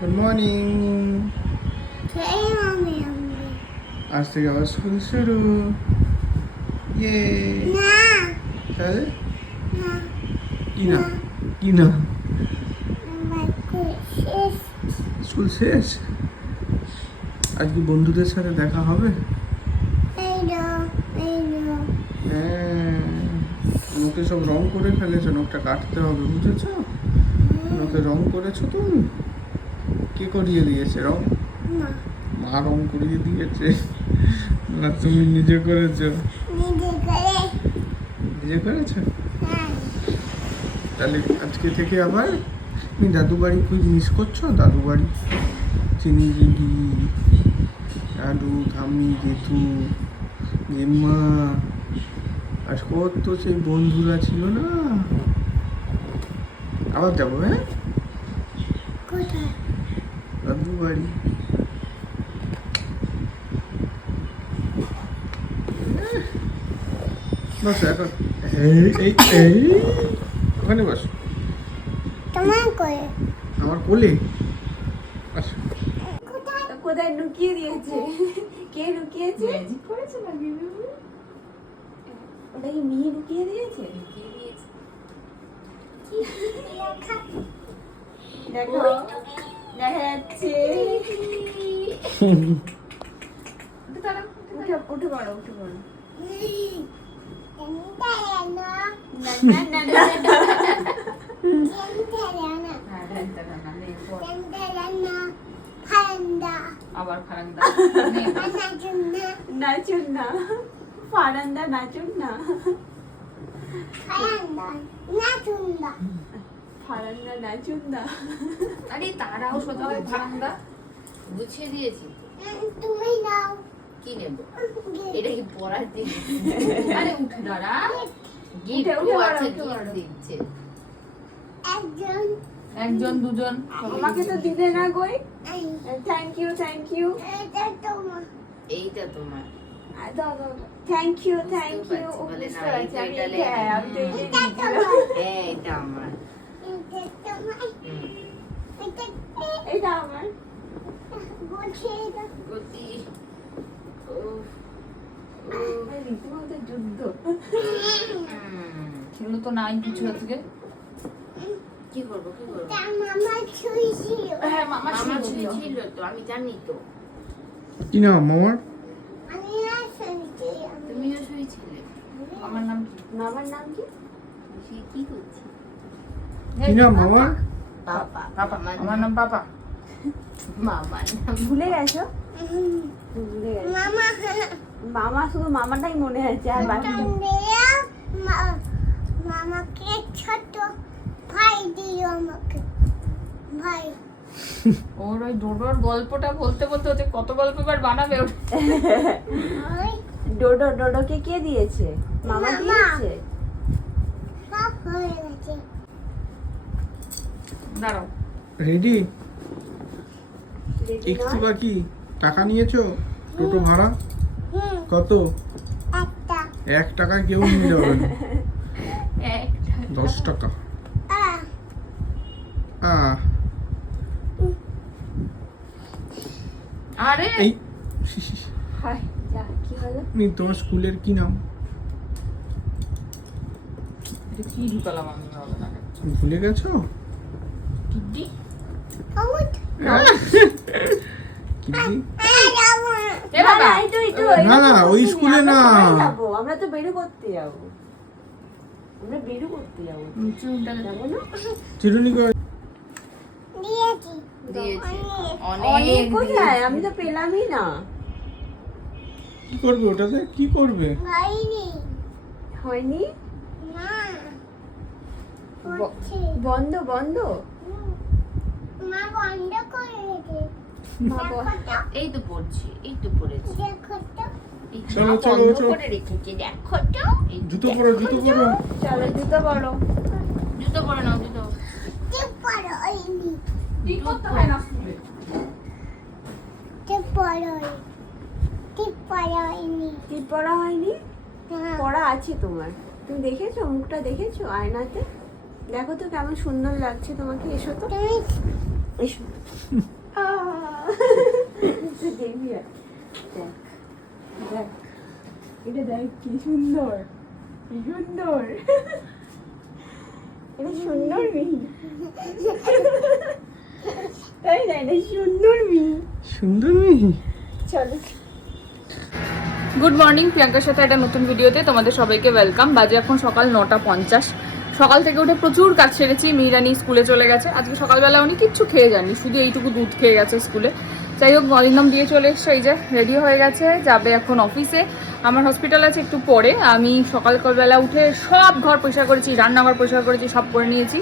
Good morning. আজ থেকে আবার স্কুল শুরু। ইয়ে তাহলে? কি না কি না. স্কুল শেষ আজকে বন্ধুদের সাথে দেখা হবে. হ্যাঁ। মুখে সব রং করে ফেলেছো নখটা কাটতে হবে বুঝেছ? নখে রং করেছ তুমি? কে করিয়ে দিয়েছে রং মা। রং করিয়ে দিয়েছে। না তুমি নিজে করেছ? নিজে করে। করেছ? হ্যাঁ। তাহলে আজকে থেকে আবার তুমি দাদু বাড়ি খুব মিস করছ? দাদু বাড়ি? চিনি দিদি দাদু ঠাম্মি জেঠু জেম্মা আর কত সেই বন্ধুরা ছিল না? আবার যাব হ্যাঁ কোথায় দাদু বাড়ি বস এখন এই এই এই ওখানে বস। তোমার করে আমার কোলে? কোথায় লুকিয়ে দিয়েছে? কে লুকিয়েছে? ম্যাজিক করেছে না বিবি ওটা কি মিহি লুকিয়ে দিয়েছে। দেখা। আবার ফারান্দা নাচুন না ফারান্দা নাচুন না ফারান্দা নাচুন না ಫಂದ নাচুন্দ ফারান্দা নাচুন না আরে তারাও সত্যি ফারান্দা গুছিয়ে দিয়েছি তুমি নাও কি নেব এটা কি পড়ার জিনিস আরে উঠে দাঁড়া গিফট আছে গিফট দিচ্ছে একজন একজন দুজন আমাকে তো দিলে না গই থ্যাংক ইউ থ্যাংক ইউ এটা তোমার এইটা তোমার থ্যাংক ইউ থ্যাংক ইউ বলে না, এটা এটা আমার এটা আমার। গতি। রীতিমতো যুদ্ধ। তো নাই কিছু আজকে কি করব কি করব? তা মামা ছুঁয়েছিল হ্যাঁ মামা আমার ছিল তো আমি জানি তো। কি নাম মামার আমার নাম কি? মামার নাম কি? সে কি করছি? কি নাম মামার বাবা? পাপা আমার নাম পাপা মামার নাম ভুলে গেছো? হুম, ভুলে গেছো। মামা মামা শুধু মামাটাই মনে আছে আর বাকি মামাকে ছোট ভাই দিল আমাকে। ভাই। ওর ওই ডোডোর গল্পটা বলতে বলতে হচ্ছে কত গল্প এবার বানাবে ওর ডোডো ডোডোকে কে দিয়েছে? মামা। দিয়েছে? হয়ে দাঁড়াও। রেডি একটু? বাকি। টাকা নিয়েছো? টোটো ভাড়া? কত? এক টাকা কেউ নিয়ে যাবে না। দশ টাকা। আরে। এই। তোমার স্কুলের কি নাম? ভুলে গেছো? কিডি কমুট কি দি? আয় যাব এ না না এই তো এই তো না, এরকম না, ওই স্কুলে না। আমরা তো বেরু করতে যাব। আমরা বেরু করতে যাব। চুলটাকে যাব না চিরুনি করে অনেক। অনেক অনেক কোথায়? আমি তো পেলামই না। কি করবে ওটাতে? কি করবে? হয়নি। হয়নি? না। বন্ধ বন্ধ। মা বন্ধ করে রেখে মা ব- দেখো তো। এই তো পড়ছি এই তো পড়েছি। দেখো তো। চলো, চলো, করে রেখেছি দেখো তো। জুতো পরো জুতো পরো। চলো জুতো বলো জুতো পরে নাও জুতো ঠিক পড়ো হয়নি ঠিক করতে হয় না স্কুলে। ঠিক পড়ো ঠিক পড়ো হয়নি টিপ পড়া হয়নি? হ্যাঁ। পড়া আছে তোমার। তুমি দেখেছ? মুখটা দেখেছ? আয়নাতে? দেখো তো কেমন সুন্দর লাগছে তোমাকে এসো তো। এসো। দেখ এটা দেখ কি সুন্দর। কি সুন্দর। এটা সুন্দর মিহি তাই না এটা সুন্দর মিহি সুন্দর মিহি চলো। গুড মর্নিং প্রিয়াঙ্কার সাথে একটা নতুন ভিডিওতে তোমাদের সবাইকে ওয়েলকাম বাজে এখন সকাল নটা পঞ্চাশ। সকাল থেকে উঠে প্রচুর কাজ সেরেছি। মিরানি স্কুলে চলে গেছে। আজকে সকালবেলা উনি কিচ্ছু খেয়ে যাননি, শুধু এইটুকু দুধ খেয়ে গেছে স্কুলে। যাই হোক অরিন্দম দিয়ে চলে এসছে, এই যে রেডি হয়ে গেছে, যাবে এখন অফিসে আমার হসপিটাল আছে একটু পরে। আমি সকালবেলা উঠে সব ঘর পরিষ্কার করেছি, রান্নাঘর পরিষ্কার করেছি, সব করে নিয়েছি।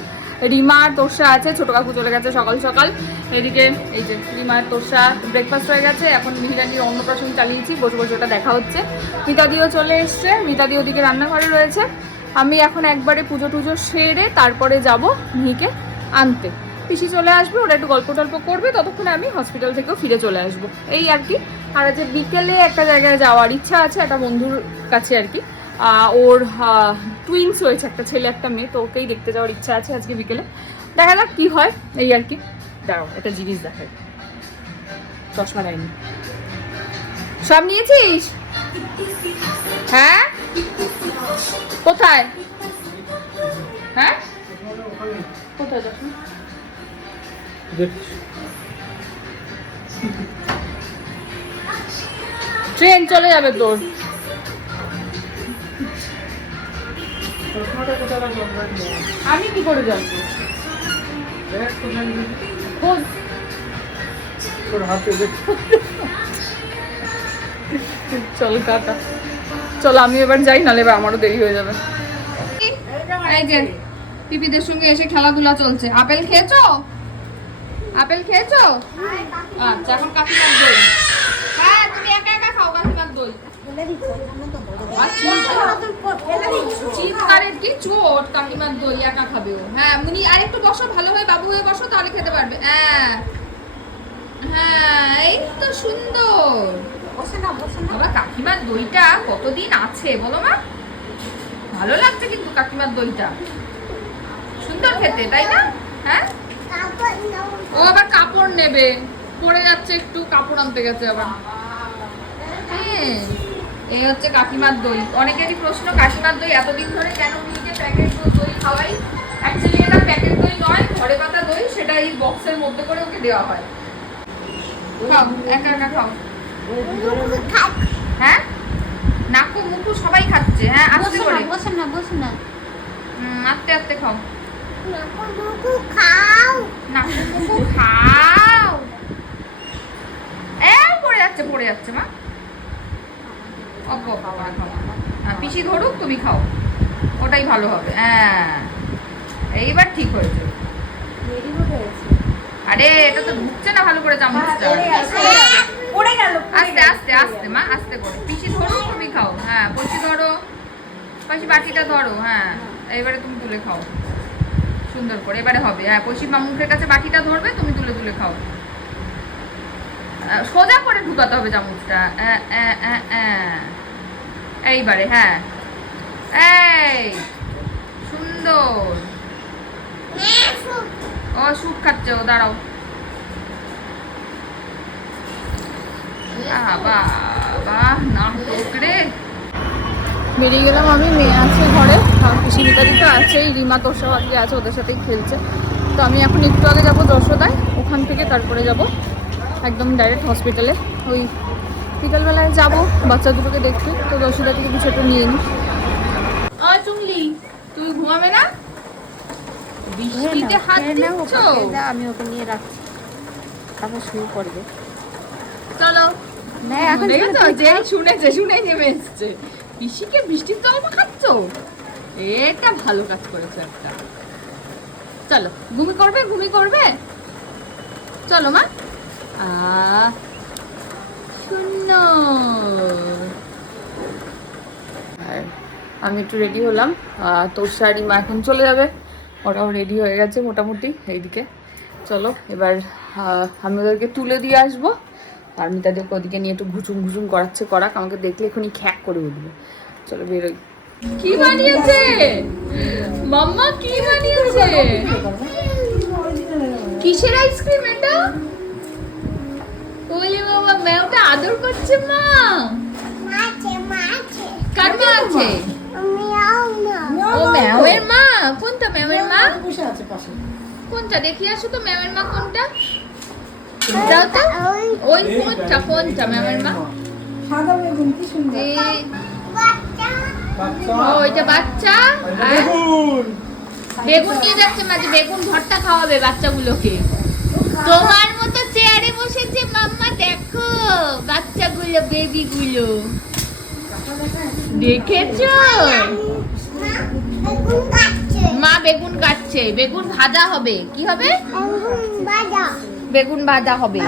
রিমার তোষা আছে, ছোটো কাকু চলে গেছে সকাল সকাল। এদিকে এই যে রিমার তোষা ব্রেকফাস্ট হয়ে গেছে। এখন মিহিরানির অন্নপ্রাশন চালিয়েছি, বসে বসে ওটা দেখা হচ্ছে। মিতাদিও চলে এসছে, মিতাদি ওদিকে রান্নাঘরে রয়েছে। আমি এখন একবারে পুজো টুজো সেরে তারপরে যাব মিহিকে আনতে। পিসি চলে আসবে, ওরা একটু গল্প টল্প করবে, ততক্ষণে আমি হসপিটাল থেকেও ফিরে চলে আসব। এই আর কি। আর আজকে বিকেলে একটা জায়গায় যাওয়ার ইচ্ছা আছে, একটা বন্ধুর কাছে আর কি। ওর টুইন্স হয়েছে একটা ছেলে, একটা মেয়ে, তো ওকেই দেখতে যাওয়ার ইচ্ছা আছে আজকে বিকেলে। দেখা যাক কি হয়, এই আর কি। দাঁড়াও, একটা জিনিস দেখাই। চশমা দেয়নি। সব নিয়েছিস? হ্যাঁ? কোথায়? হ্যাঁ? কোথায় ট্রেন চলে যাবে তোর। আমি কি করে জানব তোর হাতে দেখ। চল টাটা। চলো আমি এবার যাই, নাহলে এবার আমারও দেরি হয়ে যাবে। পিপিদের সঙ্গে এসে খেলাধুলা চলছে। আপেল খেয়েছো? আপেল খেয়েছো? আচ্ছা এখন কাকিমার দই। হ্যাঁ তুমি একা একা খাও কাকিমার দই। চোট, কাকিমার দই, একা ও। হ্যাঁ আর একটু বসো, ভালো হয়ে বাবু হয়ে বসো, তাহলে খেতে পারবে। হ্যাঁ। হ্যাঁ এই তো সুন্দর। কাকিমার দইটা কতদিন আছে বলো মা? ভালো লাগছে কিন্তু কাকিমার দইটা। সুন্দর খেতে, তাই না? হ্যাঁ? ও আবার কাপড় নেবে। পড়ে যাচ্ছে একটু, কাপড় আনতে গেছে আবার। হ্যাঁ এই হচ্ছে কাকিমার দই। অনেকেরই প্রশ্ন, কাকিমার দই এতদিন ধরে কেন নিজে প্যাকেট দই খাওয়াই? অ্যাকচুয়ালি এটা প্যাকেট দই নয়, ঘরে পাতা দই, সেটা এই বক্সের মধ্যে করে ওকে দেওয়া হয়। খাও, একা একা খাও। হ্যাঁ? নাকু মুকু সবাই খাচ্ছে হ্যাঁ? আস্তে করে। বসে না বসে না। হুম, আস্তে আস্তে খাও। নাকু মুকু খাও। নাকু মুকু খাও। এ পড়ে যাচ্ছে পড়ে যাচ্ছে মা। অপ বাবা খাও হ্যাঁ, পিসি ধরুক তুমি খাও। ওটাই ভালো হবে হ্যাঁ। এইবার ঠিক হয়েছে। হয়ে আরে এটা তো ঢুকছে না ভালো করে চামচটা। পড়ে গেল আস্তে আস্তে আস্তে মা আস্তে করে। পিসি ধরো তুমি খাও। হ্যাঁ পড়ছি ধরো পাশি বাটিটা ধরো হ্যাঁ। এবারে তুমি তুলে খাও। সুন্দর করে এবারে হবে। হ্যাঁ পশি মুখের কাছে বাটিটা ধরবে তুমি তুলে তুলে খাও। সোজা করে ঢুকাতে হবে চামচটা। এইবারে হ্যাঁ। এই সুন্দর। ও স্যুপ খাচ্ছে ও দাঁড়াও। বাবা বেরিয়ে গেলাম আমি মেয়ে আছে ঘরে। আর পিসি তো আছেই রিমা তোষাও আজকে আছে ওদের সাথেই খেলছে। তো আমি এখন একটু আগে যাব যশোদায় ওখান থেকে তারপরে যাব। একদম ডাইরেক্ট হসপিটালে ওই বিকালবেলায় যাব বাচ্চা দুটোকে দেখতে। তো যশোদা থেকে কিছু একটু নিয়ে নিই চুংলি তুই ঘুমাবে না? বৃষ্টিতে হাত দিচ্ছ? আমি ওকে নিয়ে রাখছি। তারপর পড়বে। চলো। শুনেছে শুনে নেমে এসছে। পিসিকে বৃষ্টির জল খাচ্ছ? এটা ভালো কাজ করেছে একটা। চলো ঘুমি করবে ঘুমি করবে? চলো মা। আ শূন্য। আমি একটু রেডি হলাম। তোর শাড়ি মা এখন চলে যাবে। ওরাও রেডি হয়ে গেছে মোটামুটি এইদিকে। চলো এবার আমি ওদেরকে তুলে দিয়ে আসব। আর আমি তাদেরকে ওদিকে নিয়ে একটু ঘুচুম ঘুচুম করাচ্ছে করাক আমাকে দেখলে এখনই খ্যাক করে উঠবে। চলো বেরোই। কি বানিয়েছে? মাম্মা কি বানিয়েছে? কিসের আইসক্রিম এটা? ওলে বাবা ম্যাওটা আদর করছে মা। মাছে মাছে। কার মা আছে? ও ম্যাওয়ের মা? কোনটা ম্যাওয়ের মা? বসে আছে পাশে। কোনটা? দেখি আসো তো ম্যামের মা কোনটা? দাও তো। ওই ওই কোনটা কোনটা ম্যামের মা। সাদা বেগুন কি সুন্দর। এই, বাচ্চা। ও এটা বাচ্চা। আর বেগুন। নিয়ে যাচ্ছে মাঝে বেগুন ভর্তা খাওয়াবে বাচ্চাগুলোকে। তোমার মতো চেয়ারে বসেছে মাম্মা দেখো বাচ্চাগুলো বেবিগুলো। দেখেছ? মা বেগুন কাটছে মা বেগুন কাটছে বেগুন ভাজা হবে। কি হবে? বেগুন ভাজা হবে।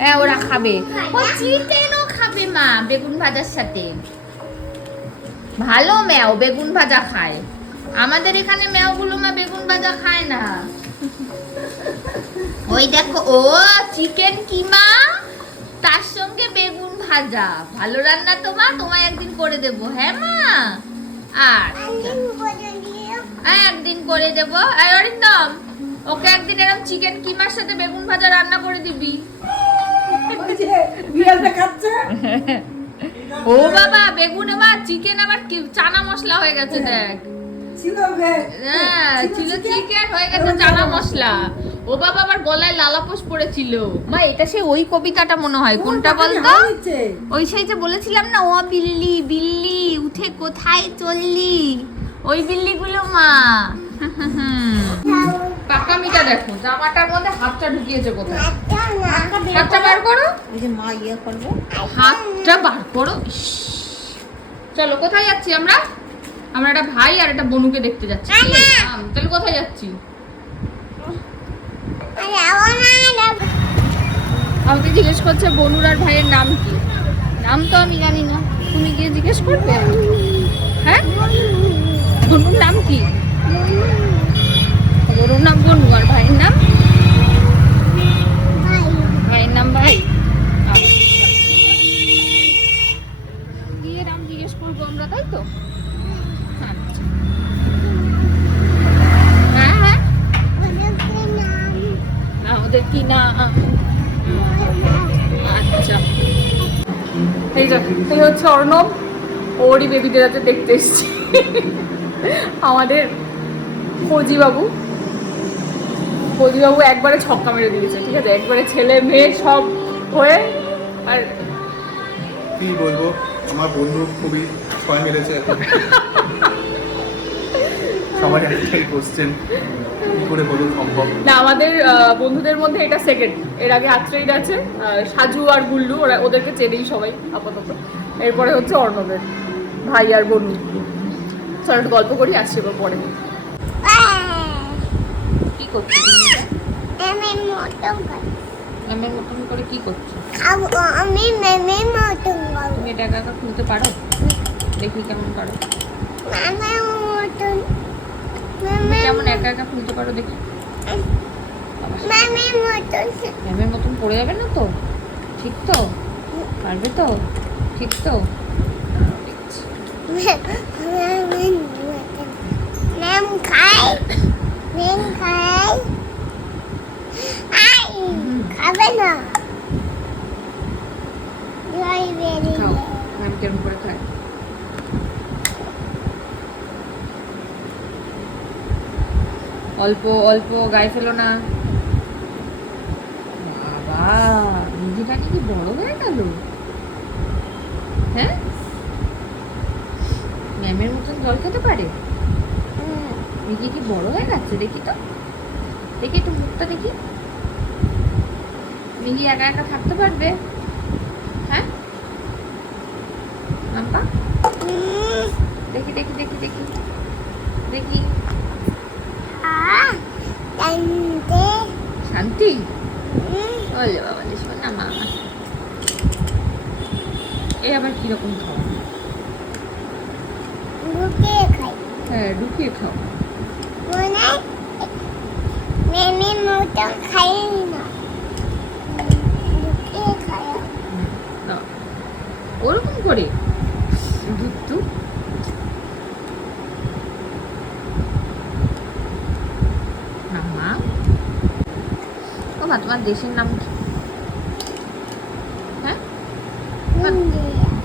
হ্যাঁ ওরা খাবে। ও চিকেনও খাবে মা বেগুন ভাজার সাথে। ভালো ম্যাও বেগুন ভাজা খায়। আমাদের এখানে ম্যাওগুলো মা বেগুন ভাজা খায় না। ওই দেখো ও চিকেন কিমা তার সঙ্গে বেগুন ভাজা। ভালো রান্না তো মা তোমায় একদিন করে দেব হ্যাঁ মা? আর হ্যাঁ একদিন করে দেবো। এই অরিন্দম ওকে একদিন এরকম চিকেন কিমার সাথে বেগুন ভাজা রান্না করে দিবি? ও বাবা বেগুন আবার চিকেন আবার কি- চানা মশলা হয়ে গেছে দেখ। ছিল বে- হ্যাঁ ছিল চিকেন হয়ে গেছে চানা মশলা। ও বাবা আবার গলায় লালাপোস পড়েছিল মা এটা সে ওই কবিতাটা মনে হয় কোনটা বলতো? ওই সেই যে বলেছিলাম না ও বিল্লি বিল্লি উঠে কোথায় চললি? ওই বিল্লিগুলো মা। পাকামিটা দেখো জামাটার মধ্যে হাতটা ঢুকিয়েছে কোথায়? হাতটা বার করো। এই যে মা ইয়ে করবে। হাতটা বার করো। চলো কোথায় যাচ্ছি আমরা? আমরা একটা ভাই আর একটা বনুকে দেখতে যাচ্ছি। তাহলে কোথায় যাচ্ছি? আমাকে জিজ্ঞেস করছে বনুর আর ভাইয়ের নাম কি। নাম তো আমি জানি না। তুমি গিয়ে জিজ্ঞেস করবে? হ্যাঁ? বনুর নাম কি? বনুর নাম বনু আর ভাইয়ের নাম? ভাইয়ের নাম ভাই। গিয়ে নাম জিজ্ঞেস করব আমরা, তাই তো? আচ্ছা। হ্যাঁ হ্যাঁ। আমাদের কি আচ্ছা। এই হচ্ছে অর্ণব। ওরই বেবিদের হাতে দেখতে এসেছি। আমাদের ফৌজি বাবু ফৌজি বাবু একবারে ছক্কা মেরে দিয়েছে ঠিক আছে? একবারে ছেলে মেয়ে সব হয়ে আর কি বলব? আমার বন্ধু খুবই ছয় মেরেছে। এখন একটাই কোশ্চেন করে বলুন সম্ভব? না আমাদের বন্ধুদের মধ্যে এটা সেকেন্ড এর আগে আত্রেইড আছে সাজু আর গুল্লু ওরা ওদেরকে চেনেই সবাই আপাতত। এরপরে হচ্ছে অর্ণবের ভাই আর বন্ধু। চল গল্প করি আসছে এবার পরে। করছ আমি মটন খাই ম্যামের মতন করে কি করছ আমি মেমে মটন খাব তুমি এটা একা খুলতে পারো? দেখি কেমন পারো তুমি মামা কেমন একা একা খুলতে পারো দেখি। মামা মটন। ম্যামের মতন পড়ে যাবে না তো? ঠিক তো? পারবে তো? ঠিক তো। ম্যাম খাই খায় অল্প অল্প গায়ে ফেলো না। বাবা, নিজেটা কি বড় হয়ে গেল? হ্যাঁ? ম্যামের মতন জল খেতে পারে? নিজে কি বড় হয়ে গেছে দেখি তো। দেখি একটু মুখটা দেখি। মিহি একা একা থাকতে পারবে? হ্যাঁ? মাম্পা দেখি দেখি দেখি দেখি। দেখি। শান্তি? বলে বাবা শোনা মা। এ আবার কীরকম খাও লুকিয়ে খাই। হ্যাঁ ঢুকিয়ে খাও। মনে মেমে মটন খাই না। না। ওরকম করে? দুধ না মা। ও মা তোমার দেশের নাম কি? হ্যাঁ?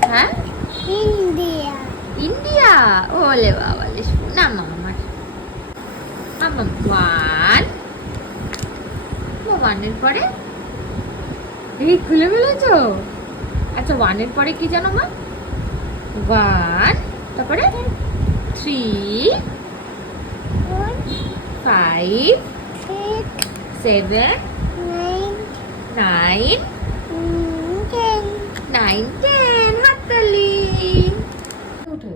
হ্যাঁ? ইন্ডিয়া। ইন্ডিয়া? ওলে বাবা। ওয়ান ওয়ানের পরে? এই খুলে ফেলেছ? আচ্ছা ওয়ানের পরে কি জানো মা? ওয়ান তারপরে three, five, seven, nine nine, ten হাততালি উঠে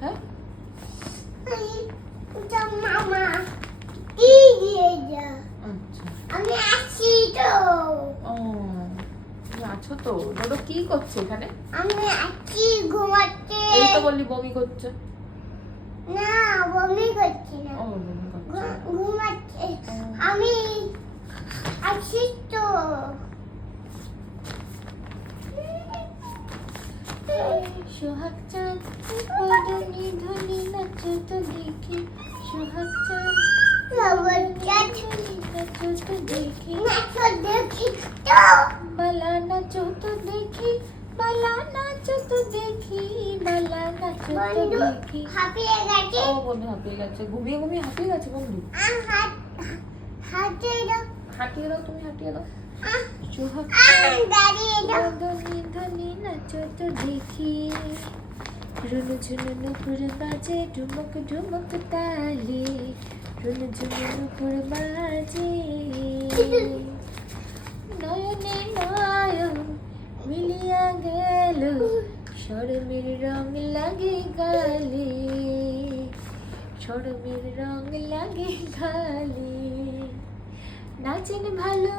হ্যাঁ ওটা মামা কি দিয়ে যা আচ্ছা আমি আসছি তো ও আছো তো? ডোডো কি করছে এখানে? আমি আসছি ঘুমাতে এই তো বললি বমি করছে। না বমি করছি না। ও বমি করছে। ঘুমাচ্ছে। আমি আসছি তো। সোহাগ চাঁদ পদনি ধনি নাচো তো দেখি। সোহাগ চাঁদ নাচো তো দেখি। নাচো দেখি তো। বালা নাচো তো দেখি বালা নাচো তো দেখি বালা নাচো তো দেখি। হাঁপিয়ে গেছে? ও বন্ধু হাঁপিয়ে গেছে। ঘুমিয়ে ঘুমিয়ে হাঁপিয়ে গেছে বন্ধু। হাত হাতে দাও। হাঁটিয়ে দাও তুমি হাঁটিয়ে দাও। রুনু ঝুনু নুপুর বাজে ঢুমক ঢুমক তালে। রুনু ঝুনু নুপুর বাজে। নয়নে নয়ন মিলিয়া গেল। সরমের রং লাগে গালে সরমের রং লাগে গালে নাচেন ভালো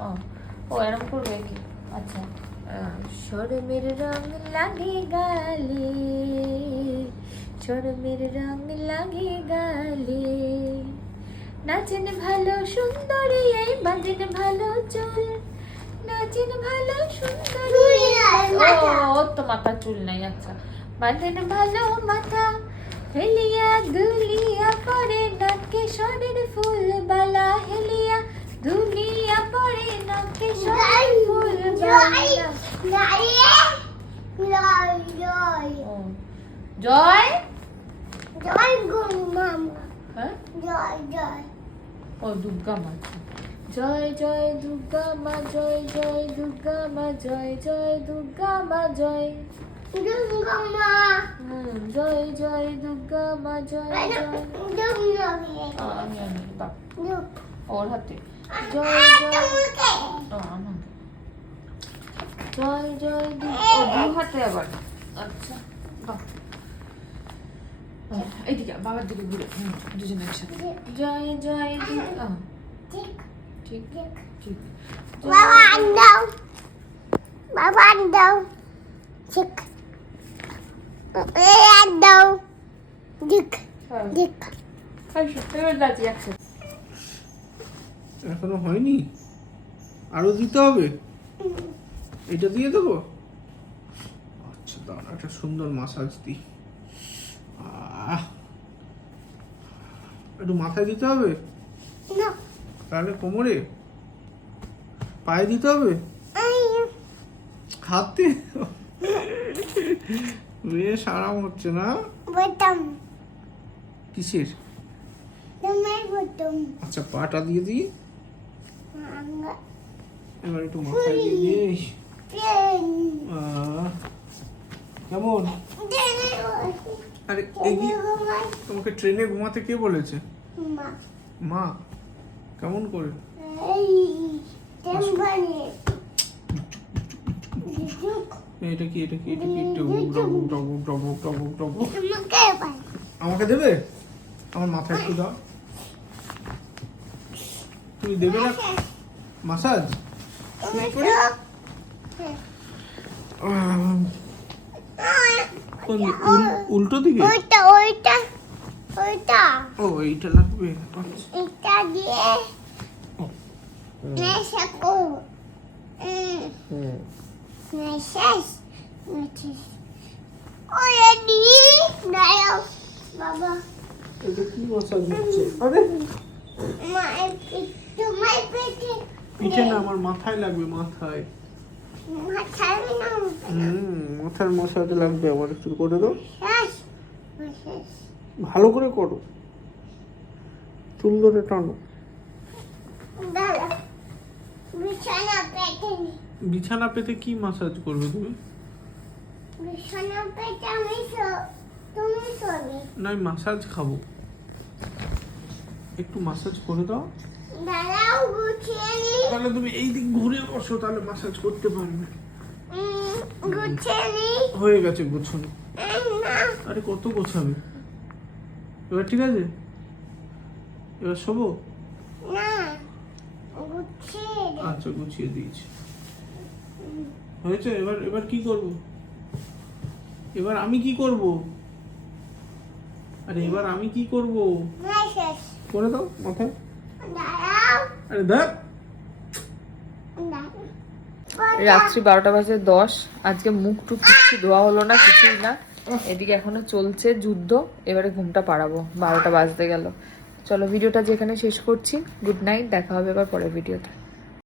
ও ও এরম করবে কি? আচ্ছা। সরমের রং লাগে গালে সরমের রং লাগে গালে নাচেন ভালো সুন্দরী এই বাঁধেন ভালো চুল। নাচেন ভালো সুন্দরী ও তো মাথা চুল নাই আচ্ছা। বাঁধেন ভালো মাথা হেলিয়া দুলিয়া পরে নাকে সরের ফুল বালা হেলিয়া দুলিয়া পরে নাকে সরের ফুল বালা। দাঁড়িয়ে জয়। জয় ও, জয় জয়। গুণ মামা হ্যাঁ জয় জয় ও দুর্গা মা জয় জয় দুর্গা মা জয় জয় দুর্গা মা জয় জয় দুর্গা মা জয় দুর্গা মা হুম জয় জয় দুর্গা মা জয় জয় দুর্গা আ, আমি আমি বাপ দুর্গা ওর হাতে জয় জয় মুখে ও আমার জয় জয় দু- ও দু হাতে আবার আচ্ছা বাহ আহ, এইদিকে বাবার দিকে ঘুরে। দুজনে একসাথে। জয় জয় ঠিক ঠিক ঠিক। বাবা দাও বাবা দাও ঠিক। দাও ঠিক হ্যাঁ। ঠিক আচ্ছা এখনও হয়নি? আরও দিতে হবে? এটা দিয়ে দেবো? আচ্ছা দাঁড়া একটা সুন্দর মাসাজ দিই। একটু মাথায় দিতে হবে? না। তাহলে কোমরে? পায়ে দিতে হবে? হাতে? বেশ আরাম হচ্ছে না? কিসের? আচ্ছা পাটা দিয়ে দিই। এবার একটু মাথায় দিয়ে পেন। কেমন? আরে এগিয়ে তোমাকে ট্রেনে ঘুমাতে কে বলেছে? মা। মা কেমন করে? এটা কি এটা কি এটা কি? আমাকে দেবে? আমার মাথায় একটু দাও। তুমি দেবে না? মাসাজ। করে? আহ, কোন উল্টো দিকে? ওইটা ওইটা ওইটা। ও এইটা লাগবে। এটা দিয়ে নেশা করব। হুম। বাবা। এটা কি হচ্ছে আরে। পেটে পিঠে না আমার মাথায় লাগবে মাথায়। হুম মাথার মশাতে লাগবে আমার একটু করে দাও। ভালো করে করো। চুল ধরে টানো। বিছানা পেতে কি মাসাজ করবে তুমি? বিছানা আমি তুমি শোবে। না মাসাজ খাব। একটু মাসাজ করে দাও। তাহলে তুমি এই দিক ঘুরে বসো তাহলে মাসাজ করতে পারবে। হয়ে গেছে গোছানো। আরে কত গোছাবে? এবার ঠিক আছে? এবার শোবো? আচ্ছা গুছিয়ে দিয়েছি। হয়েছে? এবার এবার কি করব? এবার আমি কি করব? আরে এবার আমি কি করব? করে দাও মাথায়। রাত্রি বারোটা বাজে দশ। আজকে মুখ টুক কিছু ধোয়া হলো না, কিছুই না। এদিকে এখনও চলছে যুদ্ধ, এবারে ঘুমটা পাড়াবো। বারোটা বাজতে গেল। চলো, ভিডিওটা যেখানে শেষ করছি। গুড নাইট দেখা হবে এবার পরের ভিডিওতে।